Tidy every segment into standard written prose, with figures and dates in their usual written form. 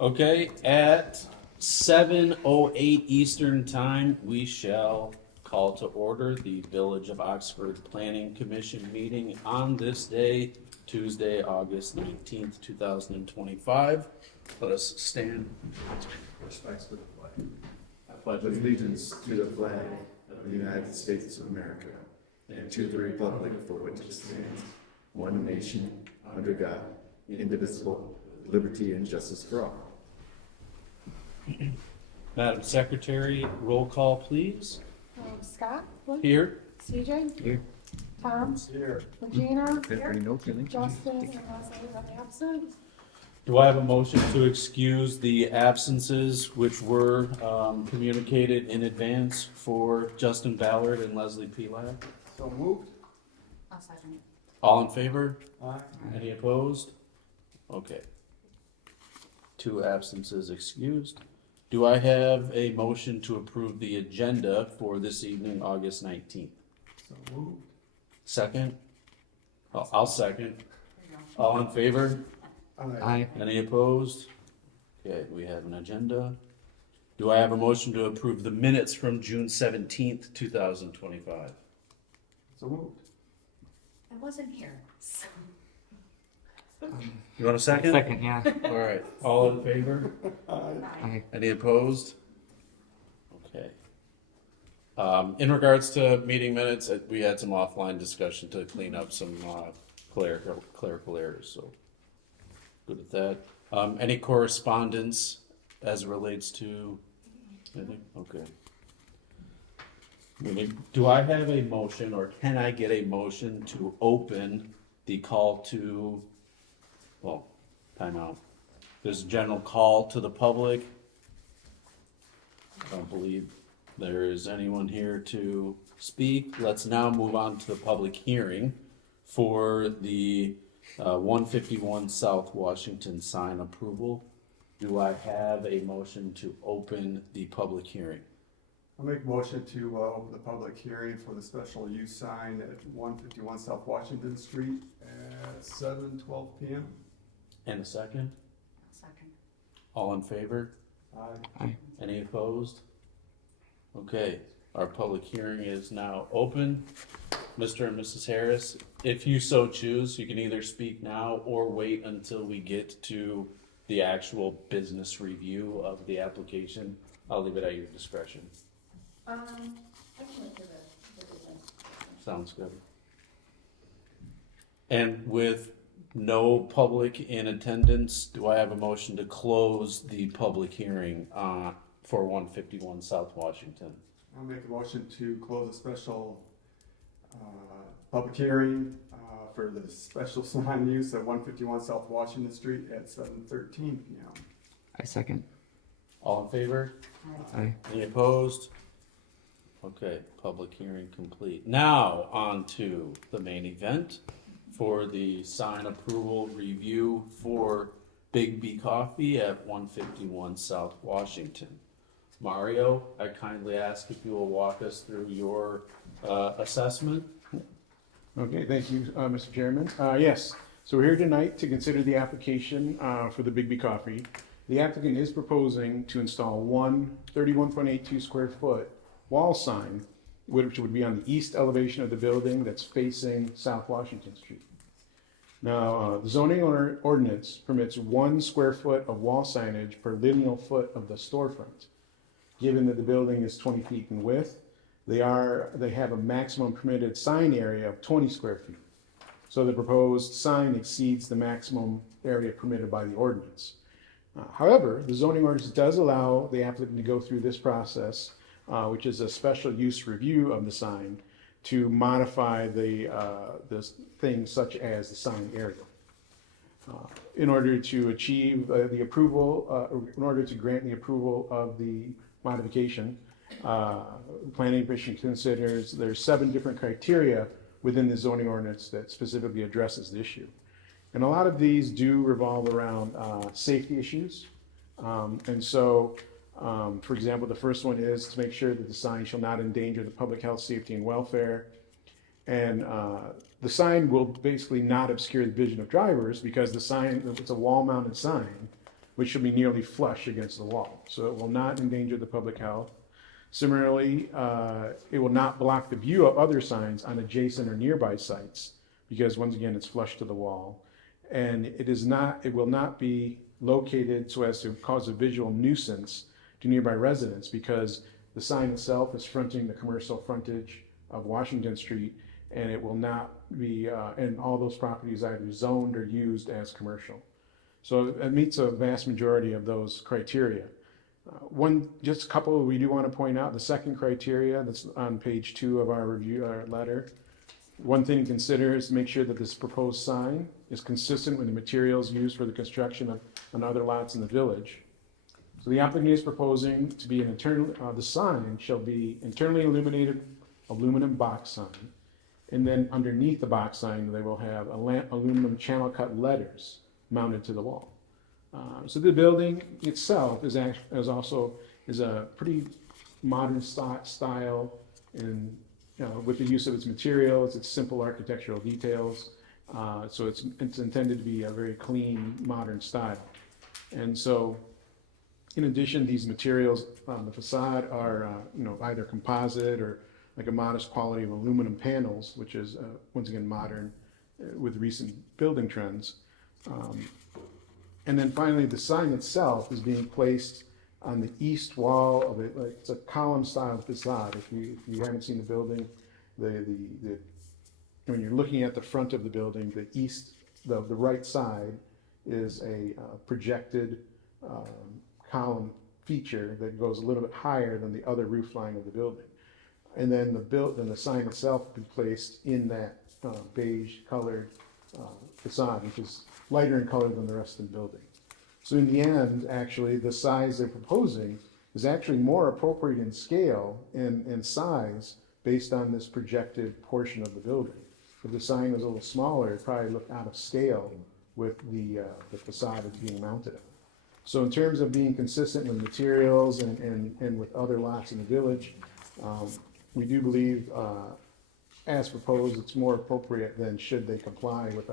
Okay, at 7:08 Eastern Time, we shall call to order the Village of Oxford Planning Commission meeting on this day, Tuesday, August 19th, 2025. Let us stand. Respects to the flag. I pledge allegiance to the flag of the United States of America and to the republic for which it stands, one nation, under God, indivisible, with liberty and justice for all. Madam Secretary, roll call, please. Scott? Here. CJ? Here. Tom? Here. Regina? Any notes, anything? Justin? And Leslie are absent. Do I have a motion to excuse the absences which were communicated in advance for Justin Ballard and Leslie Pelak? So moved. I'll second. All in favor? Aye. Any opposed? Okay. 2 absences excused. Do I have a motion to approve the agenda for this evening, August 19th? So moved. Second? I'll second. All in favor? Aye. Any opposed? Okay, we have an agenda. Do I have a motion to approve the minutes from June 17th, 2025? So moved. I wasn't here. So. You want a second? Second, yeah. All right, all in favor? Aye. Any opposed? Okay. In regards to meeting minutes, we had some offline discussion to clean up some clerical errors, so good at that. Any correspondence as it relates to anything? Okay. Do I have a motion, or can I get a motion to open the call to, well, time out. There's a general call to the public. I don't believe there is anyone here to speak. Let's now move on to the public hearing for the 151 South Washington sign approval. Do I have a motion to open the public hearing? I'll make a motion to open the public hearing for the special use sign at 151 South Washington Street at 7:12 p.m. And a second? Second. All in favor? Aye. Any opposed? Okay, our public hearing is now open. Mr. and Mrs. Harris, if you so choose, you can either speak now or wait until we get to the actual business review of the application. I'll leave it at your discretion. I can look for the business. Sounds good. And with no public in attendance, do I have a motion to close the public hearing for 151 South Washington? I'll make a motion to close a special public hearing for the special sign use at 151 South Washington Street at 7:13 p.m. I second. All in favor? Aye. Any opposed? Okay, public hearing complete. Now, on to the main event for the sign approval review for Big B Coffee at 151 South Washington. Mario, I kindly ask if you will walk us through your assessment. Okay, thank you, Mr. Chairman. Yes, so we're here tonight to consider the application for the Big B Coffee. The applicant is proposing to install one 31.82 square foot wall sign, which would be on the east elevation of the building that's facing South Washington Street. Now, the zoning ordinance permits 1 square foot of wall signage per lineal foot of the storefront. Given that the building is 20 feet in width, they have a maximum permitted sign area of 20 square feet. So the proposed sign exceeds the maximum area permitted by the ordinance. However, the zoning ordinance does allow the applicant to go through this process, which is a special use review of the sign, to modify the things such as the sign area. In order to achieve the approval, in order to grant the approval of the modification, Planning Commission considers there's 7 different criteria within the zoning ordinance that specifically addresses the issue. And a lot of these do revolve around safety issues. For example, the first one is to make sure that the sign shall not endanger the public health, safety, and welfare. And the sign will basically not obscure the vision of drivers because the sign, it's a wall-mounted sign, which should be nearly flush against the wall. So it will not endanger the public health. Similarly, it will not block the view of other signs on adjacent or nearby sites because once again, it's flush to the wall. And it will not be located so as to cause a visual nuisance to nearby residents because the sign itself is fronting the commercial frontage of Washington Street, and it will not be, and all those properties are either zoned or used as commercial. So it meets a vast majority of those criteria. Just a couple we do want to point out, the second criteria that's on page 2 of our review, our letter. One thing to consider is to make sure that this proposed sign is consistent with the materials used for the construction of on other lots in the village. So the applicant is proposing to be the sign shall be internally illuminated aluminum box sign. And then underneath the box sign, they will have aluminum channel cut letters mounted to the wall. So the building itself is a pretty modern style and with the use of its materials, its simple architectural details. So it's intended to be a very clean, modern style. And so, in addition, these materials on the facade are, either composite or like a modest quality of aluminum panels, which is once again modern with recent building trends. And then finally, the sign itself is being placed on the east wall of it. Like it's a column-style facade. If you haven't seen the building, when you're looking at the front of the building, the right side is a projected column feature that goes a little bit higher than the other roof line of the building. And then the sign itself will be placed in that beige colored facade, which is lighter in color than the rest of the building. So in the end, actually, the size they're proposing is actually more appropriate in scale and size based on this projected portion of the building. If the sign was a little smaller, it'd probably look out of scale with the facade it's being mounted on. So in terms of being consistent with materials and with other lots in the village, we do believe, as proposed, it's more appropriate than should they comply with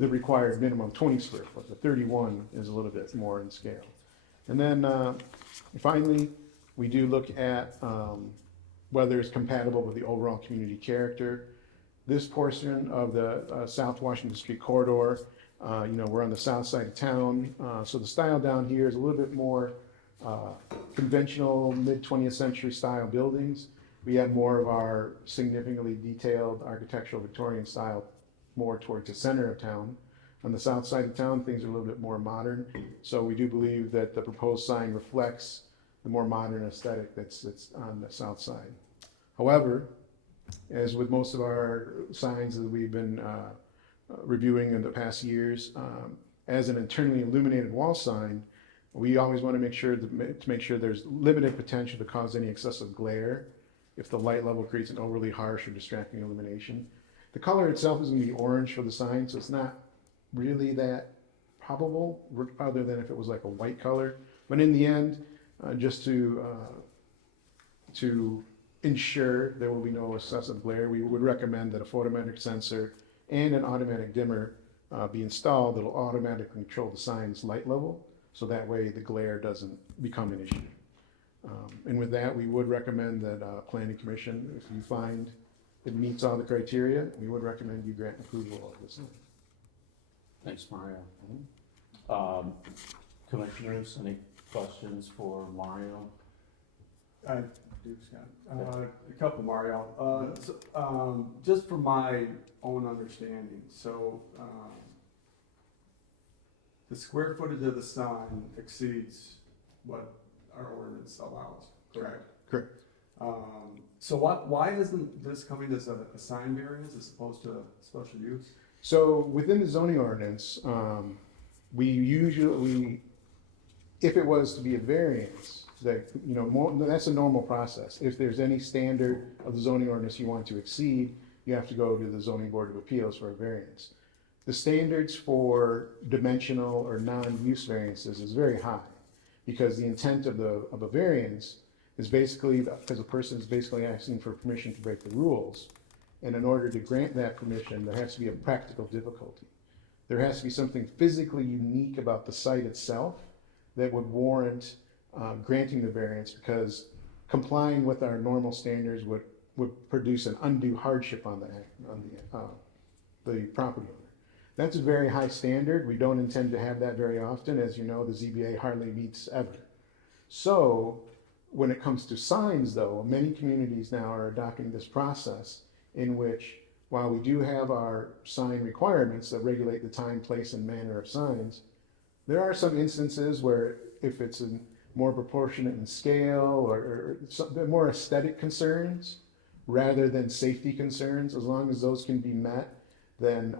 the required minimum 20 square foot. The 31 is a little bit more in scale. And then finally, we do look at whether it's compatible with the overall community character. This portion of the South Washington Street corridor, we're on the south side of town, so the style down here is a little bit more conventional mid-20th century style buildings. We have more of our significantly detailed architectural Victorian style more towards the center of town. On the south side of town, things are a little bit more modern. So we do believe that the proposed sign reflects the more modern aesthetic that's on the south side. However, as with most of our signs that we've been reviewing in the past years, as an internally illuminated wall sign, we always want to make sure there's limited potential to cause any excessive glare if the light level creates an overly harsh or distracting illumination. The color itself is going to be orange for the sign, so it's not really that probable, other than if it was like a white color. But in the end, just to ensure there will be no excessive glare, we would recommend that a photometric sensor and an automatic dimmer be installed that will automatically control the sign's light level, so that way the glare doesn't become an issue. And with that, we would recommend that Planning Commission, if you find it meets all the criteria, we would recommend you grant approval of this. Thanks, Mario. Commissioners, any questions for Mario? I do, Scott. A couple, Mario. Just for my own understanding, so the square footage of the sign exceeds what our ordinance allows, correct? Correct. So why isn't this coming as a sign variance as opposed to a special use? So within the zoning ordinance, we usually, if it was to be a variance, that's a normal process. If there's any standard of the zoning ordinance you want to exceed, you have to go to the zoning board of appeals for a variance. The standards for dimensional or non-use variances is very high, because the intent of a variance is basically, because a person is basically asking for permission to break the rules. And in order to grant that permission, there has to be a practical difficulty. There has to be something physically unique about the site itself that would warrant granting the variance, because complying with our normal standards would produce an undue hardship on the property owner. That's a very high standard. We don't intend to have that very often. As you know, the ZBA hardly meets ever. So when it comes to signs, though, many communities now are adopting this process in which, while we do have our sign requirements that regulate the time, place, and manner of signs, there are some instances where if it's in more proportionate in scale or some more aesthetic concerns rather than safety concerns, as long as those can be met, then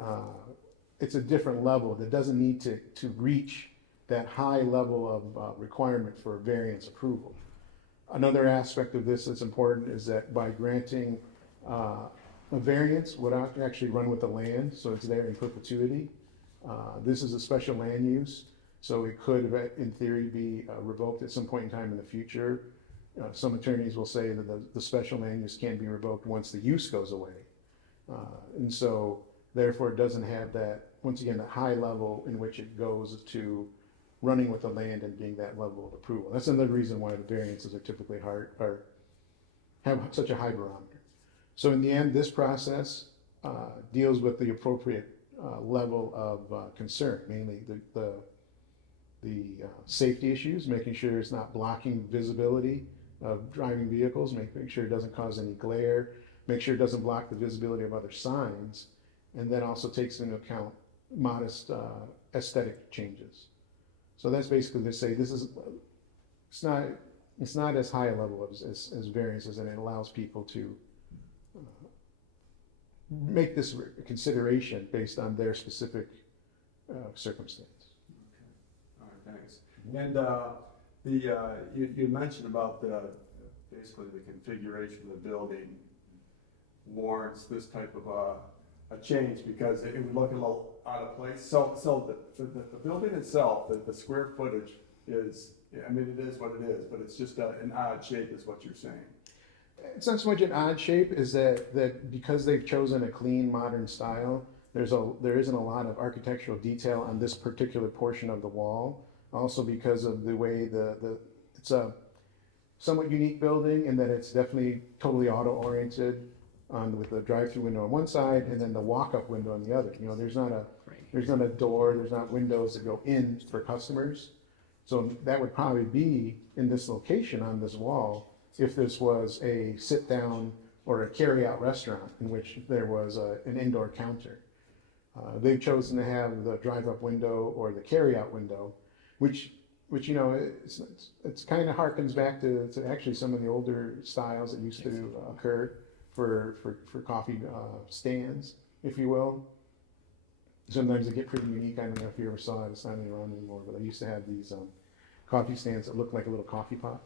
it's a different level that doesn't need to reach that high level of requirement for variance approval. Another aspect of this that's important is that by granting a variance would actually run with the land, so it's there in perpetuity. This is a special land use, so it could, in theory, be revoked at some point in time in the future. Some attorneys will say that the special land use can be revoked once the use goes away. And so, therefore, it doesn't have that, once again, the high level in which it goes to running with the land and being that level of approval. That's another reason why the variances are typically hard, or have such a high barometer. So in the end, this process deals with the appropriate level of concern, mainly the safety issues, making sure it's not blocking visibility of driving vehicles, making sure it doesn't cause any glare, make sure it doesn't block the visibility of other signs, and then also takes into account modest aesthetic changes. So that's basically to say this is, it's not as high a level as variances, and it allows people to make this consideration based on their specific circumstance. All right, thanks. And you mentioned about basically the configuration of the building warrants this type of a change because it would look a little out of place. So the building itself, the square footage is, I mean, it is what it is, but it's just an odd shape is what you're saying. It's not so much an odd shape as that because they've chosen a clean, modern style, there isn't a lot of architectural detail on this particular portion of the wall. Also because of the way it's a somewhat unique building in that it's definitely totally auto-oriented with the drive-through window on one side and then the walk-up window on the other. You know, there's not a door, there's not windows that go in for customers. So that would probably be in this location on this wall if this was a sit-down or a carry-out restaurant in which there was an indoor counter. They've chosen to have the drive-up window or the carry-out window, which you know, it's kind of harkens back to actually some of the older styles that used to occur for coffee stands, if you will. Sometimes they get pretty unique. I don't know if you ever saw it. It's not even around anymore, but I used to have these coffee stands that looked like a little coffee pot.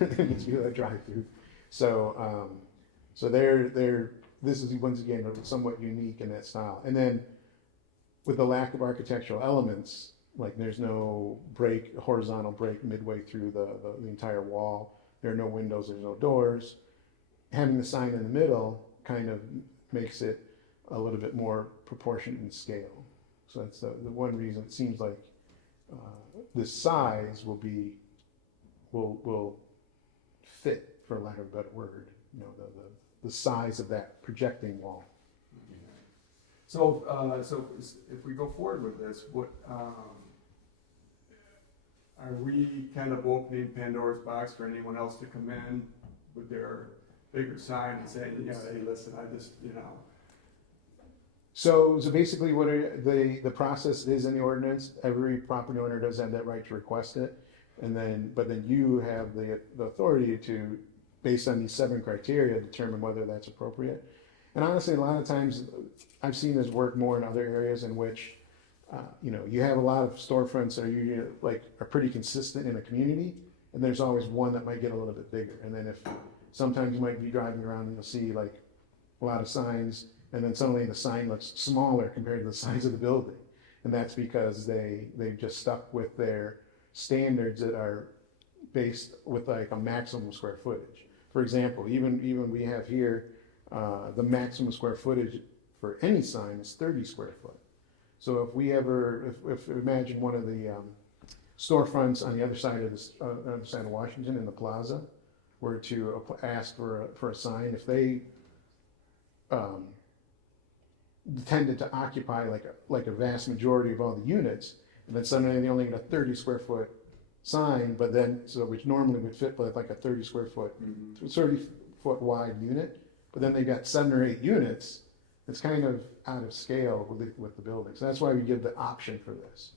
It's really a drive-through. So this is once again somewhat unique in that style. And then with the lack of architectural elements, like there's no horizontal break midway through the entire wall. There are no windows, there's no doors. Having the sign in the middle kind of makes it a little bit more proportionate in scale. So that's the one reason it seems like this size will fit, for lack of a better word, you know, the size of that projecting wall. So if we go forward with this, what are we kind of opening Pandora's box for anyone else to come in with their bigger sign and say, you know, hey, listen, I just, you know. So basically what the process is in the ordinance, every property owner does have that right to request it. But then you have the authority to, based on these 7 criteria, determine whether that's appropriate. And honestly, a lot of times I've seen this work more in other areas in which, you know, you have a lot of storefronts that are usually are pretty consistent in a community, and there's always one that might get a little bit bigger. And then sometimes you might be driving around and you'll see like a lot of signs, and then suddenly the sign looks smaller compared to the size of the building. And that's because they've just stuck with their standards that are based with like a maximum square footage. For example, even we have here the maximum square footage for any sign is 30 square foot. So if we ever, if imagine one of the storefronts on the other side of this, other side of Washington in the plaza were to ask for a sign, if they tended to occupy like a vast majority of all the units, and then suddenly they only get a 30 square foot sign, but then, so which normally would fit with like a 30 square foot, 30 foot wide unit, but then they got 7 or 8 units, it's kind of out of scale with the building. So that's why we give the option for this.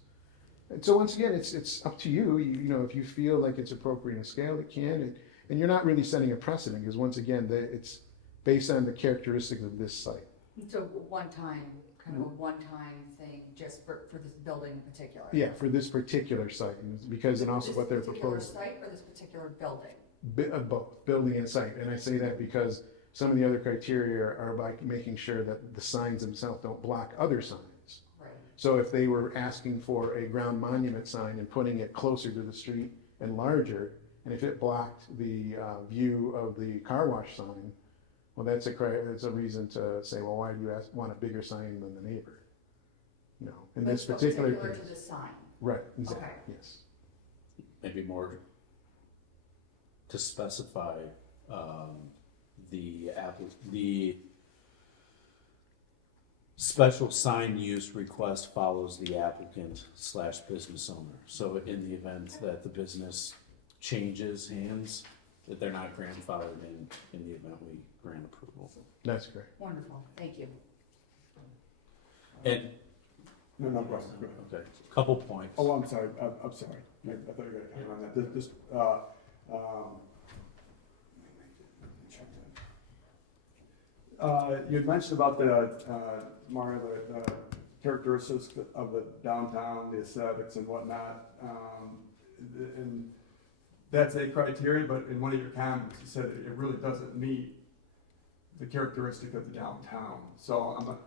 And so once again, it's up to you. You know, if you feel like it's appropriate in scale, it can. And you're not really setting a precedent because once again, it's based on the characteristics of this site. So one-time, kind of a one-time thing, just for this building in particular? Yeah, for this particular site, because and also what they're proposing. This particular site or this particular building? Both, building and site. And I say that because some of the other criteria are by making sure that the signs themselves don't block other signs. Right. So if they were asking for a ground monument sign and putting it closer to the street and larger, and if it blocked the view of the car wash sign, well, that's a reason to say, well, why do you want a bigger sign than the neighbor? You know, in this But particular particular case. to the sign? Right, exactly, Okay. yes. Maybe more to specify, the special sign use request follows the applicant / business owner. So in the event that the business changes hands, that they're not grandfathered in the event we grant approval. That's correct. Wonderful, thank you. And, No, no, go ahead, go ahead. okay, couple points. Oh, I'm sorry, I'm sorry. I thought you were gonna comment on that. This, you had mentioned about Mario, the characteristics of the downtown, the aesthetics and whatnot. And that's a criteria, but in one of your comments, you said it really doesn't meet the characteristic of the downtown. So I'm.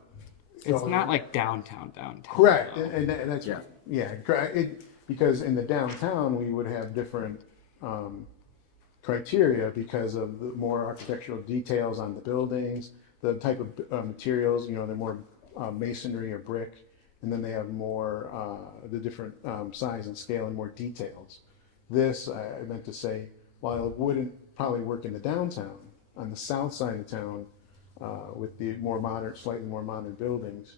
It's not like downtown. Correct, though. and that's, correct. Because in the downtown, we would have different criteria because of the more architectural details on the buildings, the type of materials, you know, they're more masonry or brick, and then they have more, the different size and scale and more details. This, I meant to say, while it wouldn't probably work in the downtown, on the south side of town, with the more modern, slightly more modern buildings,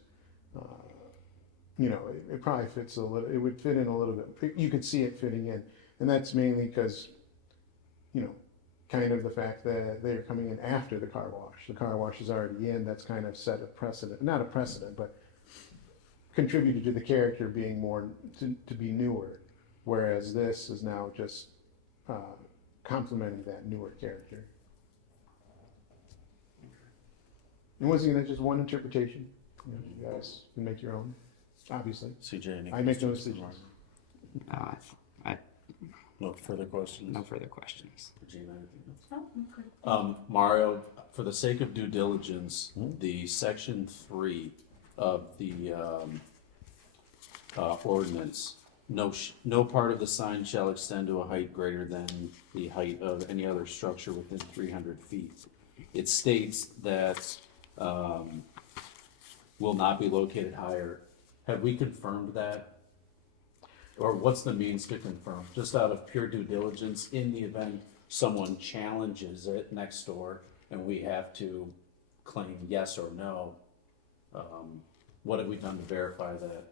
you know, it probably fits a little, it would fit in a little bit. You could see it fitting in. And that's mainly because, you know, kind of the fact that they're coming in after the car wash. The car wash is already in, that's kind of set a precedent, not a precedent, but contributed to the character being more, to be newer. Whereas this is now just complementing that newer character. And once again, that's just one interpretation. You know, you guys can make your own, obviously. CJ, any I make no questions? decisions. No further questions? No further questions. Regina, anything else? Oh, I'm good. Mario, for the sake of due diligence, the section 3 of the ordinance, no part of the sign shall extend to a height greater than the height of any other structure within 300 feet. It states that will not be located higher. Have we confirmed that? Or what's the means to confirm? Just out of pure due diligence, in the event someone challenges it next door and we have to claim yes or no, what have we done to verify that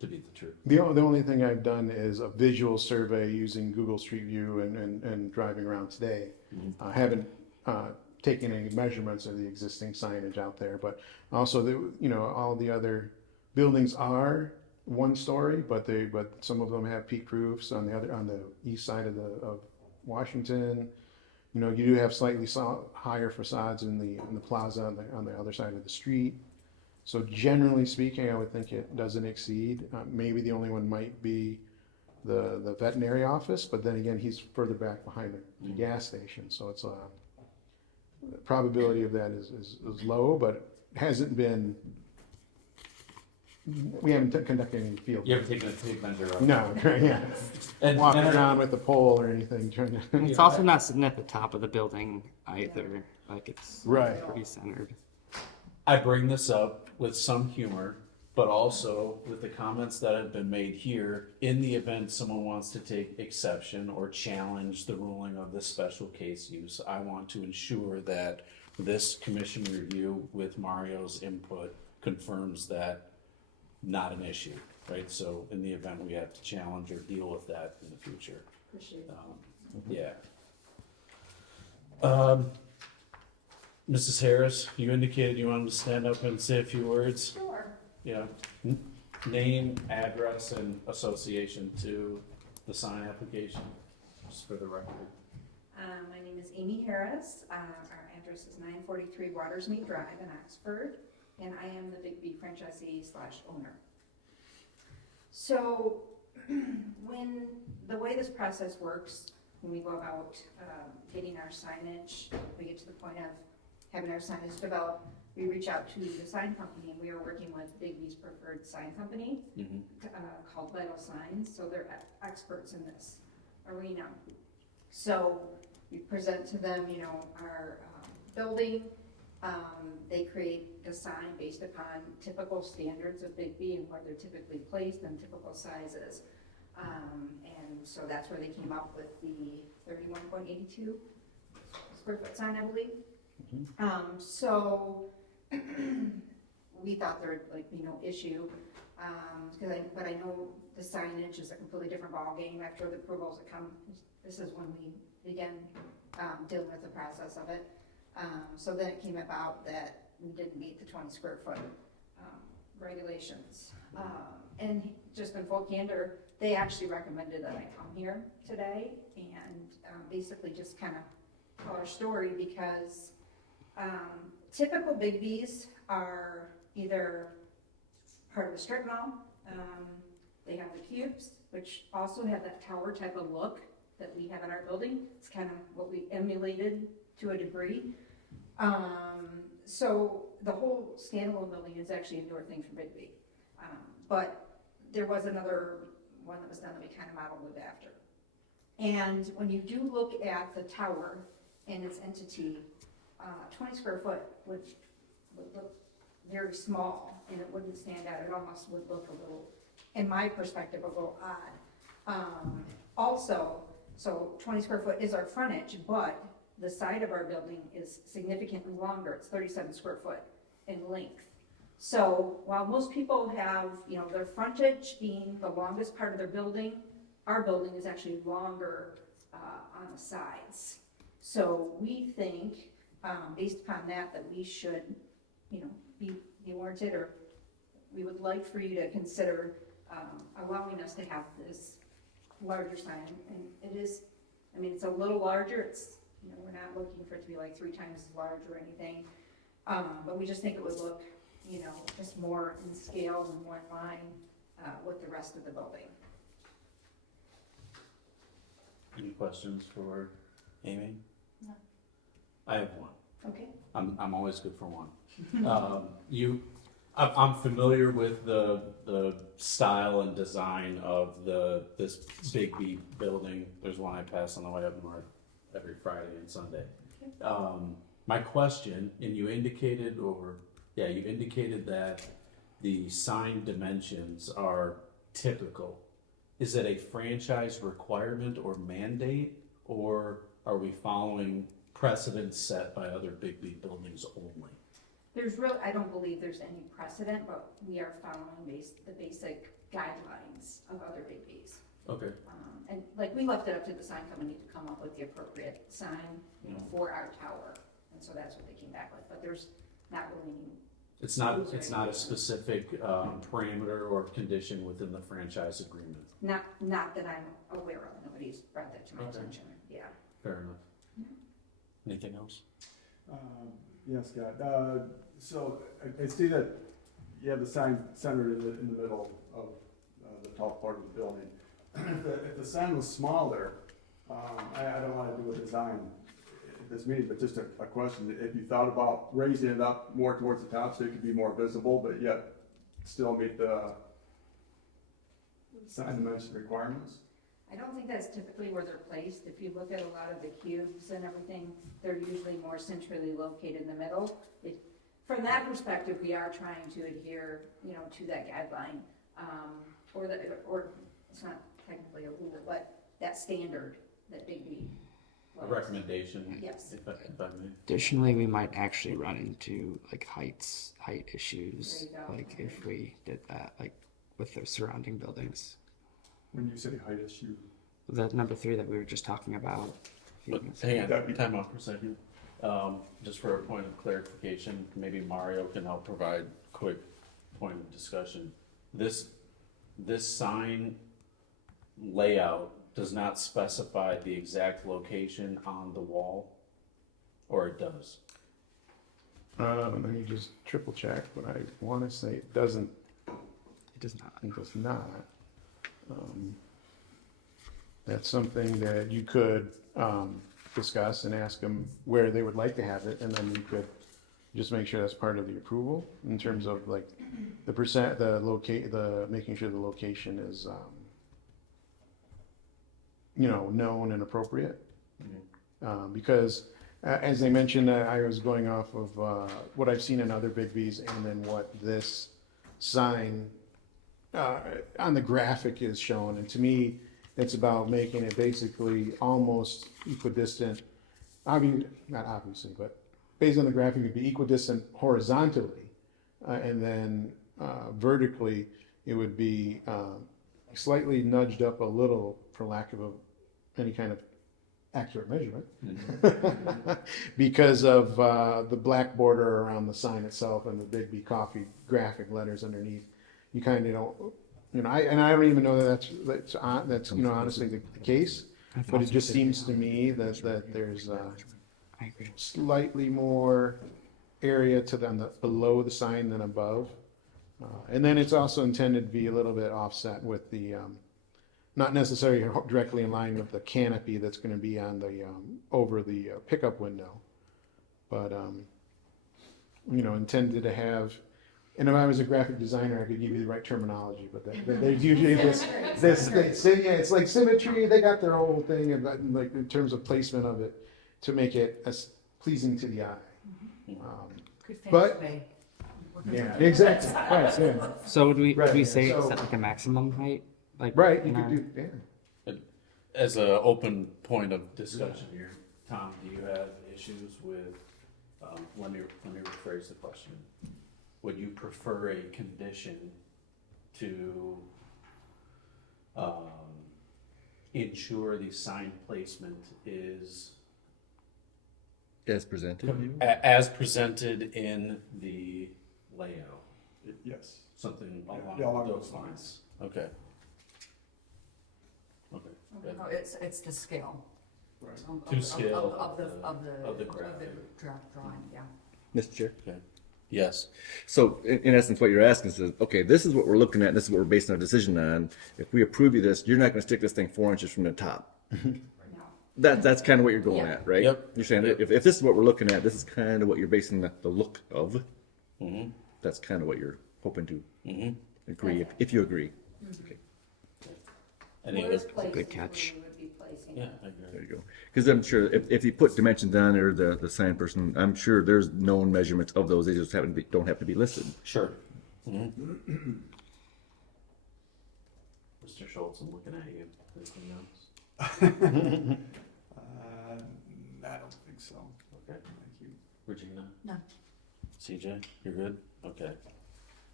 to be the truth? The only thing I've done is a visual survey using Google Street View and driving around today. I haven't taken any measurements of the existing signage out there, but also you know, all the other buildings are one story, but some of them have peak roofs on the east side of Washington. You know, you do have slightly higher facades in the plaza on the other side of the street. So generally speaking, I would think it doesn't exceed. Maybe the only one might be the veterinary office, but then again, he's further back behind the gas station. So it's the probability of that is low, but hasn't been We haven't conducted any field. You ever taken a tape measure of? No, yeah, And, walking and around with a pole or anything, trying to. And it's also not sitting at the top of the building either. Like it's Right. pretty centered. I bring this up with some humor, but also with the comments that have been made here. In the event someone wants to take exception or challenge the ruling of this special case use, I want to ensure that this commission review with Mario's input confirms that not an issue, right? So in the event we have to challenge or deal with that in the future. Appreciate it. Yeah. Mrs. Harris, you indicated you wanted to stand up and say a few words. Sure. Yeah. Name, address, and association to the sign application, just for the record. My name is Amy Harris. Our address is 943 Watersmead Drive in Oxford, and I am the Big B franchisee / owner. So, when the way this process works, when we go about getting our signage, we get to the point of having our signage developed, we reach out to the sign company, and we are working with Big B's preferred sign company called Vital Signs, so they're experts in this arena. So we present to them, our building. They create the sign based upon typical standards of Big B and where they're typically placed and typical sizes. And so that's where they came up with the 31.82 square foot sign, I believe. So we thought there'd be no issue, but I know the signage is a completely different ballgame after the approvals that come. This is when we began dealing with the process of it. So then it came about that we didn't meet the 20 square foot regulations. And just in full candor, they actually recommended that I come here today and basically just kind of tell our story, because typical Big B's are either part of a strip mall. They have the cubes, which also have that tower type of look that we have in our building. It's kind of what we emulated to a degree. So the whole standalone building is actually a newer thing for Big B. But there was another one that was done that we kind of modeled it after. And when you do look at the tower and its entity, 20 square foot would look very small, and it wouldn't stand out. It almost would look a little, in my perspective, a little odd. Also, so 20 square foot is our frontage, but the side of our building is significantly longer. It's 37 square foot in length. So while most people have, their frontage being the longest part of their building, our building is actually longer on the sides. So we think, based upon that we should, be warranted, or we would like for you to consider allowing us to have this larger sign. And it is, it's a little larger. It's, we're not looking for it to be like 3 times as large or anything. But we just think it would look, just more in scale and more in line with the rest of the building. Any questions for Amy? No. I have one. Okay. I'm always good for one. I'm familiar with the style and design of this Big B building. There's one I pass on the way up north every Friday and Sunday. My question, and you indicated that the sign dimensions are typical. Is it a franchise requirement or mandate, or are we following precedents set by other Big B buildings only? I don't believe there's any precedent, but we are following the basic guidelines of other Big B's. Okay. And we left it up to the sign company to come up with the appropriate sign, for our tower. And so that's what they came back with, but there's not really any. It's not a specific parameter or condition within the franchise agreement. Not that I'm aware of. Nobody's brought that to my Okay. attention. Yeah. Fair enough. Anything else? Yes, Scott. So I see that you have the sign centered in the middle of the top part of the building. If the sign was smaller, I don't want to do a design at this meeting, but just a question. If you thought about raising it up more towards the top so it could be more visible, but yet still meet the sign dimension requirements? I don't think that's typically where they're placed. If you look at a lot of the cubes and everything, they're usually more centrally located in the middle. From that perspective, we are trying to adhere, you know, to that guideline, or it's not technically a rule, but that standard that Big B. A recommendation, Yes. if I may. Additionally, we might actually run into like height issues, There you go. like if we did that, like with the surrounding buildings. When you say height issue, The number 3 that we were just talking about. a few But minutes ago. hang on, That'd be- time out for a second. Just for a point of clarification, maybe Mario can help provide quick point of discussion. This sign layout does not specify the exact location on the wall, or it does? Let me just triple check, but I want to say it doesn't, It does not. it does not. That's something that you could discuss and ask them where they would like to have it, and then you could just make sure that's part of the approval in terms of like the percent, making sure the location is, you know, known and appropriate. Because as I mentioned, I was going off of what I've seen in other Big Bs and then what this sign on the graphic is shown. And to me, it's about making it basically almost equidistant. Not obviously, but based on the graphic, it would be equidistant horizontally. And then vertically, it would be slightly nudged up a little for lack of any kind of accurate measurement. Because of the black border around the sign itself and the Big B Coffee graphic letters underneath. You kind of don't, you know, I don't even know that that's you know, honestly the case. But it just seems to me that there's I agree. slightly more area below the sign than above. And then it's also intended to be a little bit offset with the, not necessarily directly in line with the canopy that's gonna be on the, over the pickup window. But, you know, intended to have, and if I was a graphic designer, I could give you the right terminology, but there's usually it's like symmetry, they got their whole thing, and like in terms of placement of it, to make it as pleasing to the eye. Could finish But- May. Yeah, exactly, right, yeah. So would we Right, say so- set like a maximum height? Like Right, you in could our- do, yeah. As an open point of discussion here, Tom, do you have issues with, let me rephrase the question. Would you prefer a condition to, ensure the sign placement is As presented. as presented in the layout? yes. Something Yeah, along those lines? Okay. Okay, good. No, it's the scale. Right. To scale Of the of the graphic. draft drawing, yeah. Mr. Chair. Yes. So in essence, what you're asking is, okay, this is what we're looking at, this is what we're basing our decision on. If we approve you this, you're not gonna stick this thing 4 inches from the top. No. That's kind of what you're going Yeah. at, right? Yep. You're saying if this is what we're looking at, this is kind of what you're basing the look of. Mm-hmm. That's kind of what you're hoping to Mm-hmm. agree, if you agree. Any Where's other? places good where catch. we would be placing Yeah, it? I agree. There you go. Because I'm sure if you put dimensions on there, the sign person, I'm sure there's known measurements of those. They just don't have to be listed. Sure. Mm-hmm. Mr. Schultz, I'm looking at you. Anything else? I don't think so. Okay. Thank you. Regina? No. CJ, you're good? Okay.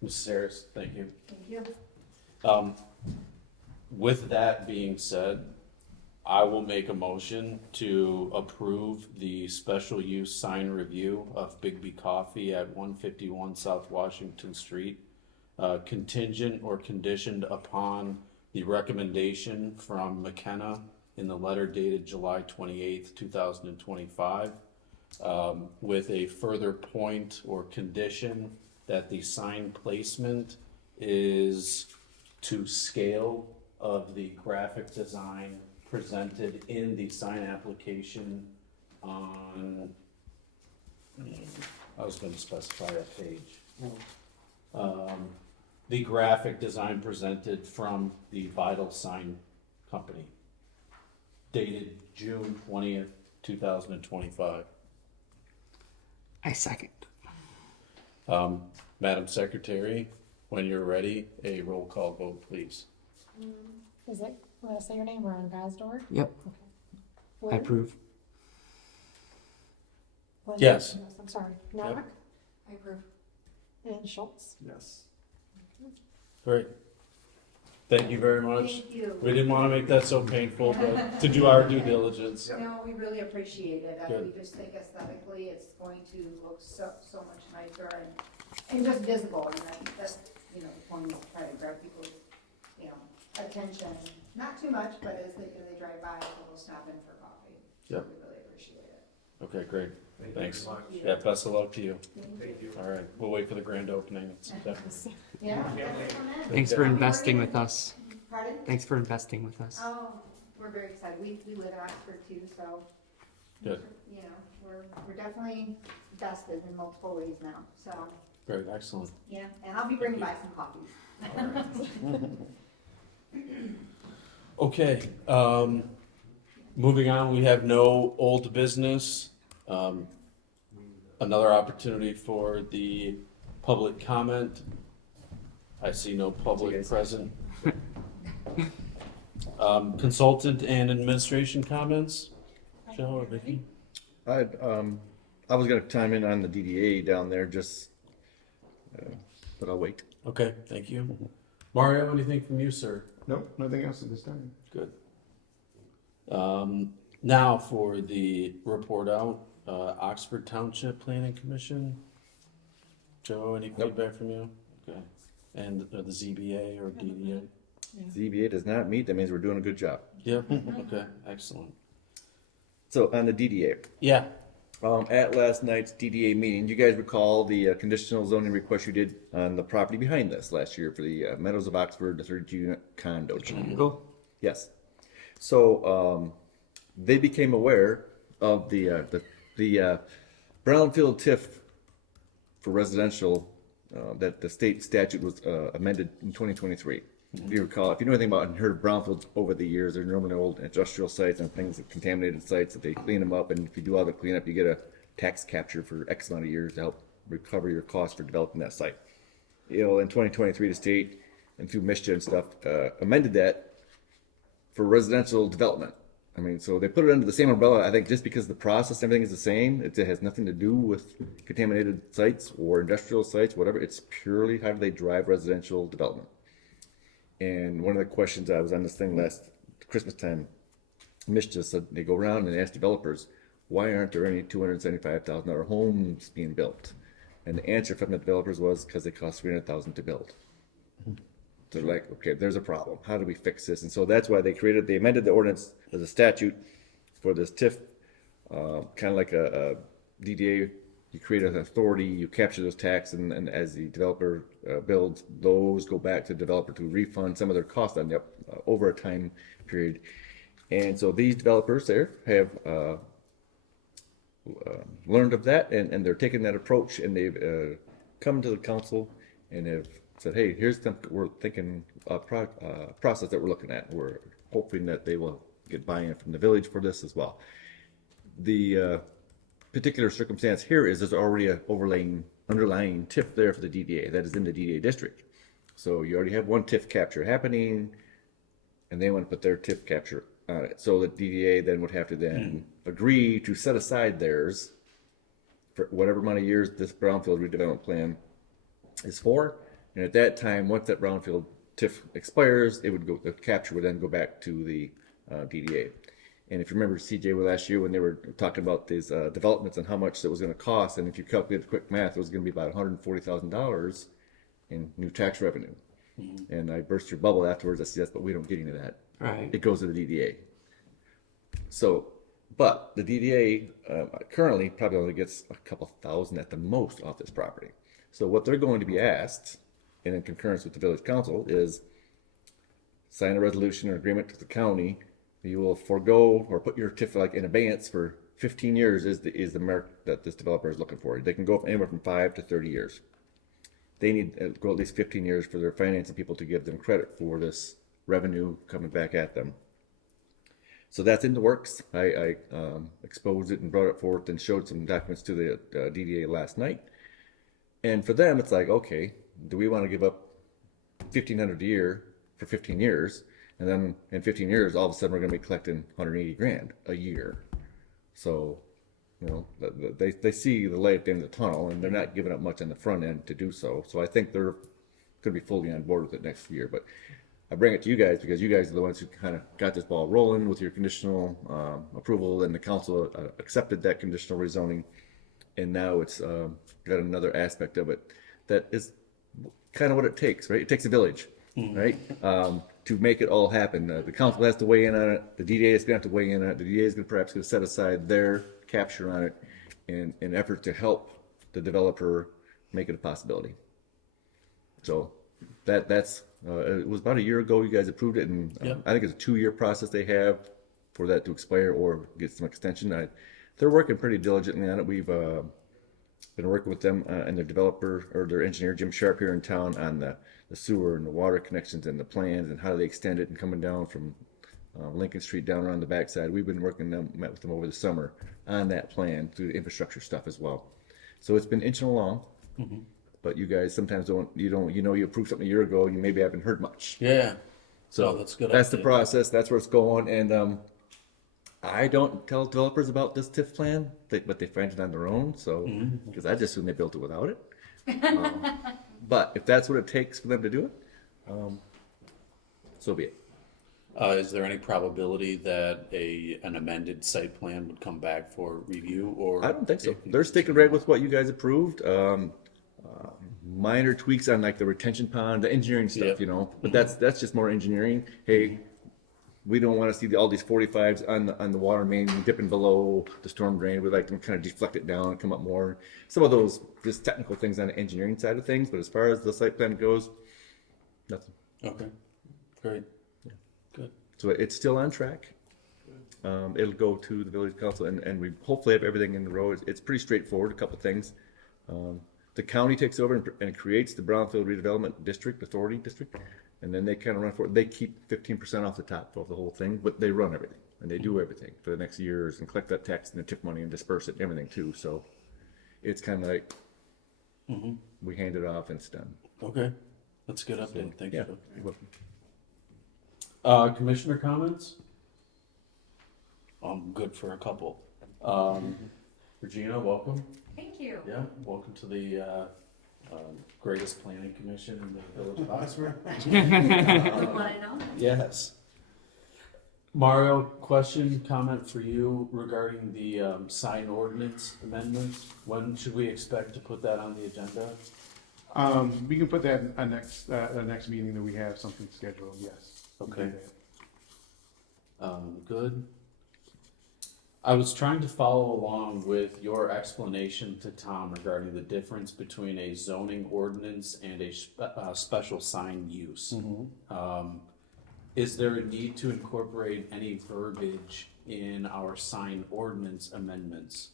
Mrs. Harris, thank you. Thank you. With that being said, I will make a motion to approve the special use sign review of Big B Coffee at 151 South Washington Street, contingent or conditioned upon the recommendation from McKenna in the letter dated July 28th, 2025, with a further point or condition that the sign placement is to scale of the graphic design presented in the sign application on, I was gonna specify a page. the graphic design presented from the Vital Sign Company, dated June 20th, 2025. I second. Madam Secretary, when you're ready, a roll call vote, please. Is it, want to say your name, Ron Gosdor? Yep, I Flynn? approve. Flynn? Yes. I'm sorry, Nowak I approve. and Schultz. Yes. Great. Thank you very much. Thank you. We didn't want to make that so painful, but to do our due diligence. No, we really appreciate it. Good. We just think aesthetically, it's going to look so much nicer and just visible. And that's, the point is to try to grab people's, attention. Not too much, but as they drive by, so they'll stop in for coffee. So Yep. we really appreciate it. Okay, great. Thanks. Thank you Yeah, best of luck to you. Thank you. All right, we'll wait for the grand opening in September. Yeah. definitely come in. Thanks for investing with us. Pardon? Thanks for investing with us. Oh, we're very excited. We live in Oxford too, so. Good. We're definitely vested in multiple ways now, so, Great, excellent. yeah. And I'll be bringing by some coffees. Okay, moving on, we have no old business. Another opportunity for the public comment. I see no public present. Consultant and administration comments? Joe or Vicky? I was gonna chime in on the DDA down there, but I'll wait. Okay, thank you. Mario, anything from you, sir? Nope, nothing else at this time. Good. Now for the report out, Oxford Township Planning Commission. Joe, any Nope. feedback from you? Okay. And the ZBA or DDA? ZBA does not meet, that means we're doing a good job. Yep, okay, excellent. So on the DDA, Yeah, at last night's DDA meeting, you guys recall the conditional zoning request you did on the property behind this last year for the Meadows of Oxford, the 30-unit condo. Triangle. Yes. So they became aware of the brownfield TIF for residential that the state statute was amended in 2023. If you recall, if you know anything about and heard of brownfields over the years, they're normally old industrial sites and things, contaminated sites that they clean them up, and if you do all the cleanup, you get a tax capture for X amount of years to help recover your costs for developing that site. In 2023, the state and through MSHA and stuff amended that for residential development. I mean, so they put it under the same umbrella, I think, just because the process and everything is the same. It has nothing to do with contaminated sites or industrial sites, whatever. It's purely how do they drive residential development. And one of the questions I was on this thing last Christmas time, MSHA said they go around and ask developers, why aren't there any $275,000 homes being built? And the answer from the developers was because they cost $300,000 to build. They're like, okay, there's a problem. How do we fix this? And so that's why they amended the ordinance as a statute for this TIF, kind of like a DDA. You create an authority, you capture those taxes, and as the developer builds, those go back to the developer to refund some of their costs on the over a time period. And so these developers there have learned of that, and they're taking that approach, and they've come to the council and have said, hey, here's we're thinking process that we're looking at. We're hoping that they will get buy-in from the village for this as well. The particular circumstance here is there's already an underlying TIF there for the DDA that is in the DDA district. So you already have one TIF capture happening, and they want to put their TIF capture on it. So the DDA then would have to then agree to set aside theirs for whatever amount of years this brownfield redevelopment plan is for. And at that time, once that brownfield TIF expires, the capture would then go back to the DDA. And if you remember CJ last year when they were talking about these developments and how much it was going to cost, and if you calculate the quick math, it was going to be about $140,000 in new tax revenue. And I burst your bubble afterwards. I said, yes, but we don't get any of that. Right. It goes to the DDA. So, but the DDA currently probably only gets a couple thousand at the most off this property. So what they're going to be asked, and in concurrence with the village council, is sign a resolution or agreement with the county. You will forego or put your TIF like in abeyance for 15 years is the mark that this developer is looking for. They can go anywhere from 5 to 30 years. they need to go at least 15 years for their financing people to give them credit for this revenue coming back at them. So that's in the works. I exposed it and brought it forth and showed some documents to the DDA last night. And for them, it's like, okay, do we want to give up $1,500 a year for 15 years? And then in 15 years, all of a sudden, we're going to be collecting 180 grand a year. So, you know, they see the light at the end of the tunnel, and they're not giving up much on the front end to do so. So I think they're going to be fully on board with it next year. But I bring it to you guys because you guys are the ones who kind of got this ball rolling with your conditional approval, and the council accepted that conditional rezoning, and now it's got another aspect of it that is kind of what it takes, right? It takes a village, right, to make it all happen. The council has to weigh in on it. The DDA is going to have to weigh in on it. The DDA is going to perhaps going to set aside their capture on it in an effort to help the developer make it a possibility. So that's it was about a year ago you guys approved it, and Yep. I think it's a 2-year process they have for that to expire or get some extension. They're working pretty diligently on it. We've been working with them and their developer or their engineer Jim Sharp here in town on the sewer and the water connections and the plans and how they extend it and coming down from Lincoln Street down around the backside. We've been working met with them over the summer on that plan through the infrastructure stuff as well. So it's been inching along. But you guys sometimes you approved something a year ago and you maybe haven't heard much. Yeah. So Oh, that's good. That's the update. process. That's where it's going. And I don't tell developers about this TIF plan, but they find it on their own. So because I just assume they built it without it. But if that's what it takes for them to do it, so be it. Is there any probability that an amended site plan would come back for review, or? I don't think so. They're sticking right with what you guys approved. Minor tweaks on like the retention pond, the engineering stuff, Yep. you know. But that's just more engineering. Hey, we don't want to see all these 45s on the water main dipping below the storm drain. We'd like them to kind of deflect it down and come up more. Some of those just technical things on the engineering side of things. But as far as the site plan goes, nothing. Okay, great. Good. So it's still on track. It'll go to the village council, and we hopefully have everything in the row. It's pretty straightforward. A couple things. The county takes over and creates the Brownfield Redevelopment District Authority District, and then they kind of run for it. They keep 15% off the top of the whole thing, but they run everything and they do everything for the next years and collect that tax and the tip money and disperse it, and everything too. So it's kind of like we hand it off and it's done. Okay, that's a good update. Thank Yeah. you. You're welcome. Commissioner comments? I'm good for a couple. Regina, welcome. Thank you. Yeah, welcome to the greatest planning commission in the village of Oxford. Yes. Mario, question, comment for you regarding the sign ordinance amendments. When should we expect to put that on the agenda? We can put that on the next meeting that we have something scheduled, yes. Okay. Good. I was trying to follow along with your explanation to Tom regarding the difference between a zoning ordinance and a special sign use. Is there a need to incorporate any verbiage in our sign ordinance amendments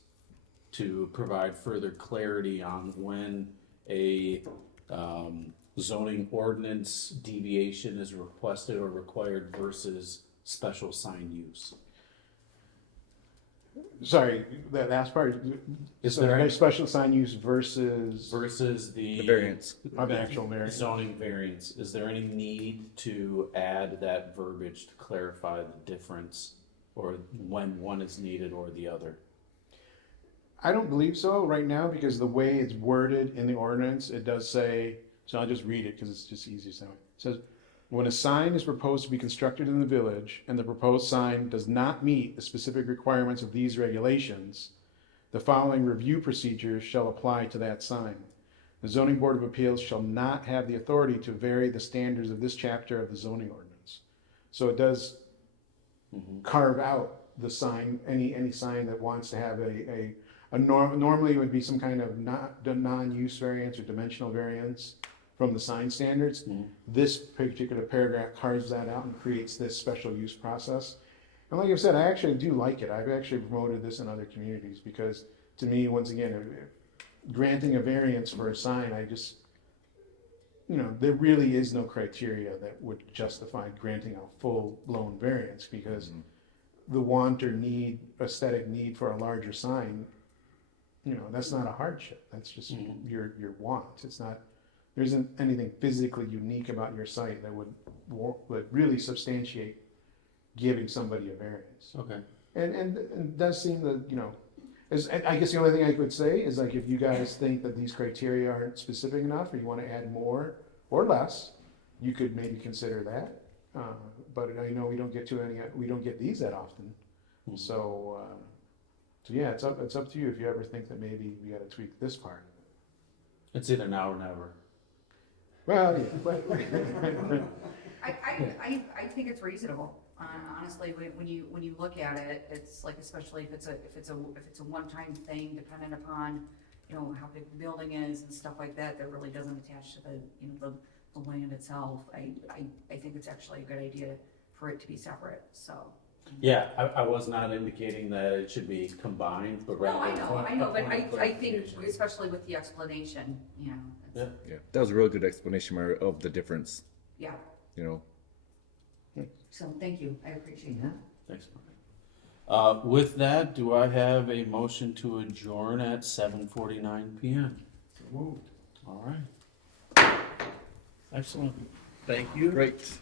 to provide further clarity on when a zoning ordinance deviation is requested or required versus special sign use? Sorry, that last part, Is so there any- a special sign use versus the The variance. an actual variance? zoning variance, is there any need to add that verbiage to clarify the difference or when one is needed or the other? I don't believe so right now, because the way it's worded in the ordinance, it does say, so I'll just read it because it's just easiest that way. It says, when a sign is proposed to be constructed in the village and the proposed sign does not meet the specific requirements of these regulations, the following review procedures shall apply to that sign. The zoning board of appeals shall not have the authority to vary the standards of this chapter of the zoning ordinance. So it does carve out the sign, any sign that wants to have normally it would be some kind of non-use variance or dimensional variance from the sign standards. This particular paragraph carves that out and creates this special use process. And like I said, I actually do like it. I've actually promoted this in other communities because to me, once again, granting a variance for a sign, you know, there really is no criteria that would justify granting a full-blown variance, because the want or need, aesthetic need for a larger sign, you know, that's not a hardship, that's just your want. It's not, there isn't anything physically unique about your site that would really substantiate giving somebody a variance. Okay. And it does seem that, you know, I guess the only thing I would say is, like, if you guys think that these criteria aren't specific enough, or you want to add more or less, you could maybe consider that. But I know we don't get these that often. So yeah, it's up to you if you ever think that maybe we got to tweak this part. It's either now or never. Well, yeah. I think it's reasonable. Honestly, when you look at it, it's like, especially if it's a one-time thing, dependent upon, you know, how big the building is and stuff like that, that really doesn't attach to the, you know, the land itself. I think it's actually a good idea for it to be separate, so. Yeah, I was not indicating that it should be combined, but No, rather. I know, but I think, especially with the explanation, you know. Yeah. Yeah, that was a real good explanation, Mario, of the difference, Yeah, you know. so thank you, I appreciate that. Thanks, Mark. With that, do I have a motion to adjourn at 7:49 PM? Moved. All right. Excellent. Thank you. Great.